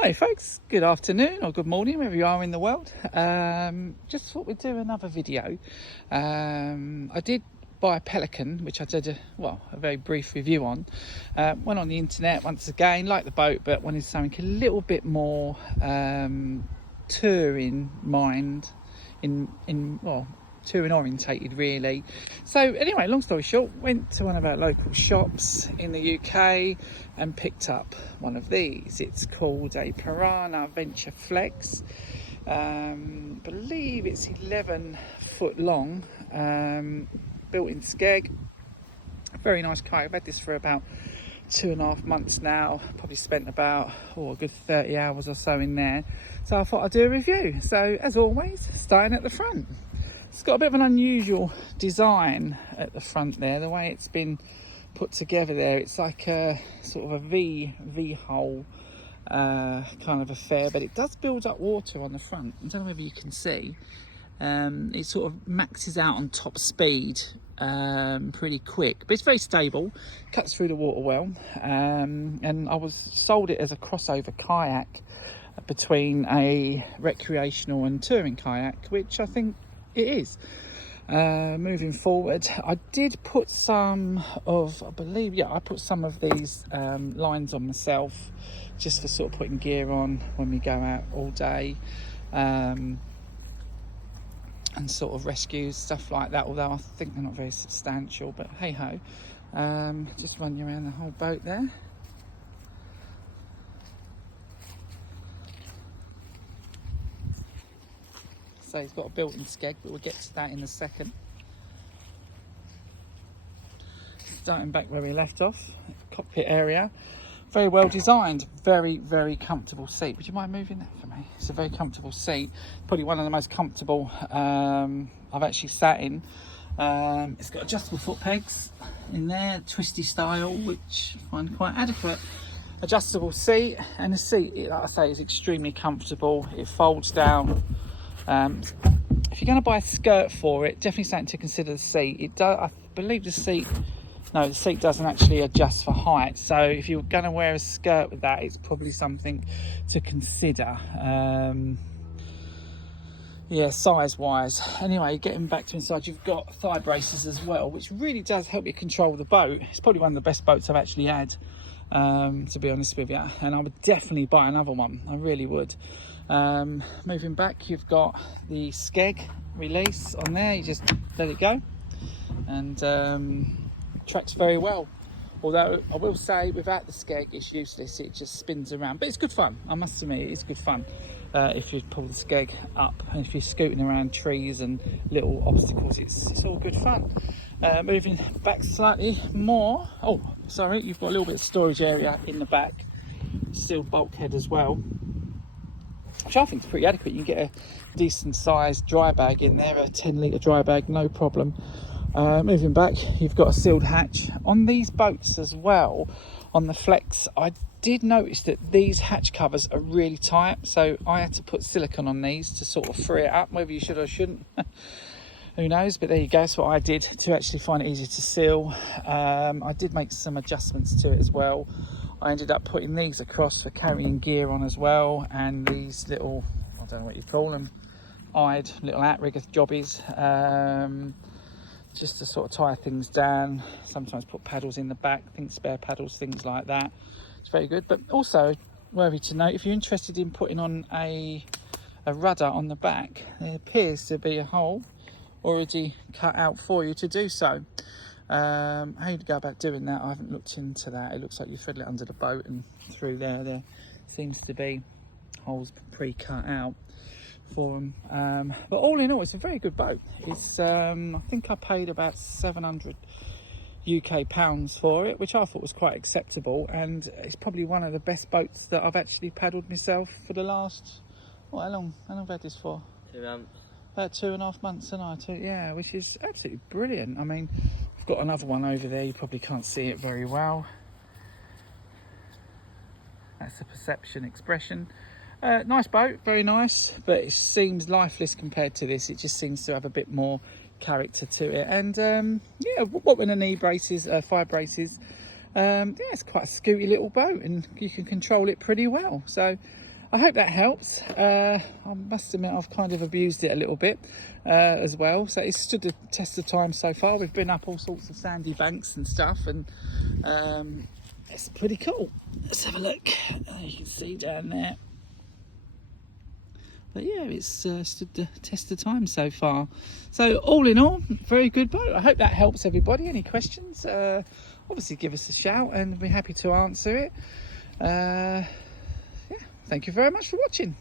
Hi folks, good afternoon or good morning wherever you are in the world. Just thought we'd do another video. I did buy a Pelican, which I did a very brief review on. Went on the internet once again, liked the boat, but wanted something a little bit more touring touring orientated really. So anyway, long story short, went to one of our local shops in the UK and picked up one of these. It's called a Pyranha Venture Flex. Believe it's 11 foot long, built in Skeg. Very nice kayak. I've had this for about 2.5 months now. Probably spent about a good 30 hours or so in there. So I thought I'd do a review. So as always, starting at the front. It's got a bit of an unusual design at the front there, the way it's been put together there. It's like a sort of a V-hole kind of affair, but it does build up water on the front. I don't know whether you can see. It sort of maxes out on top speed pretty quick, but it's very stable, cuts through the water well, and I was sold it as a crossover kayak between a recreational and touring kayak, which I think it is. Moving forward, I did put some of, I put some of these lines on myself, just for sort of putting gear on when we go out all day, and sort of rescues, stuff like that, although I think they're not very substantial, but hey ho. Just run you around the whole boat there. So he's got a built-in skeg, but we'll get to that in a second. Starting back where we left off, cockpit area. Very well designed, very, very comfortable seat. Would you mind moving that for me? It's a very comfortable seat. Probably one of the most comfortable I've actually sat in. It's got adjustable foot pegs in there, twisty style, which I find quite adequate. Adjustable seat, and the seat, like I say, is extremely comfortable. It folds down. If you're going to buy a skirt for it, definitely something to consider the seat. It does, I believe the seat doesn't actually adjust for height. So if you're going to wear a skirt with that, it's probably something to consider. Size wise. Anyway, getting back to inside, you've got thigh braces as well, which really does help you control the boat. It's probably one of the best boats I've actually had, to be honest with you, and I would definitely buy another one. I really would. Moving back, you've got the skeg release on there. You just let it go, and tracks very well. Although I will say, without the skeg, it's useless. It just spins around, but it's good fun. I must admit, it's good fun if you pull the skeg up, and if you're scooting around trees and little obstacles, it's all good fun. Moving back slightly more. Oh, sorry, you've got a little bit of storage area in the back, sealed bulkhead as well, which I think is pretty adequate. You can get a decent sized dry bag in there, a 10-litre dry bag, no problem. Moving back, you've got a sealed hatch. On these boats as well, on the Flex, I did notice that these hatch covers are really tight, so I had to put silicone on these to sort of free it up. Whether you should or shouldn't, who knows, but there you go. That's what I did to actually find it easier to seal. I did make some adjustments to it as well. I ended up putting these across for carrying gear on as well, and these little, I don't know what you call them, little outrigger jobbies, just to sort of tie things down. Sometimes put paddles in the back, spare paddles, things like that. It's very good. But also worthy to note, if you're interested in putting on a rudder on the back, there appears to be a hole already cut out for you to do so. How you go about doing that, I haven't looked into that. It looks like you thread it under the boat and through there seems to be holes pre-cut out for them. But all in all, it's a very good boat. It's I think I paid about 700 UK pounds for it, which I thought was quite acceptable, and it's probably one of the best boats that I've actually paddled myself for the last, how long have I had this for? 2 months. About 2.5 months, and yeah, which is absolutely brilliant. I mean, I've got another one over there. You probably can't see it very well. That's a Perception Expression. Nice boat, very nice, but it seems lifeless compared to this. It just seems to have a bit more character to it. And what with the knee braces, thigh braces, it's quite a scooty little boat, and you can control it pretty well. So I hope that helps. I must admit I've kind of abused it a little bit as well. So it's stood the test of time so far. We've been up all sorts of sandy banks and stuff, and it's pretty cool. Let's have a look. You can see down there. But yeah, it's stood the test of time so far. So all in all, very good boat. I hope that helps everybody. Any questions, obviously give us a shout and we're happy to answer it. Yeah, thank you very much for watching.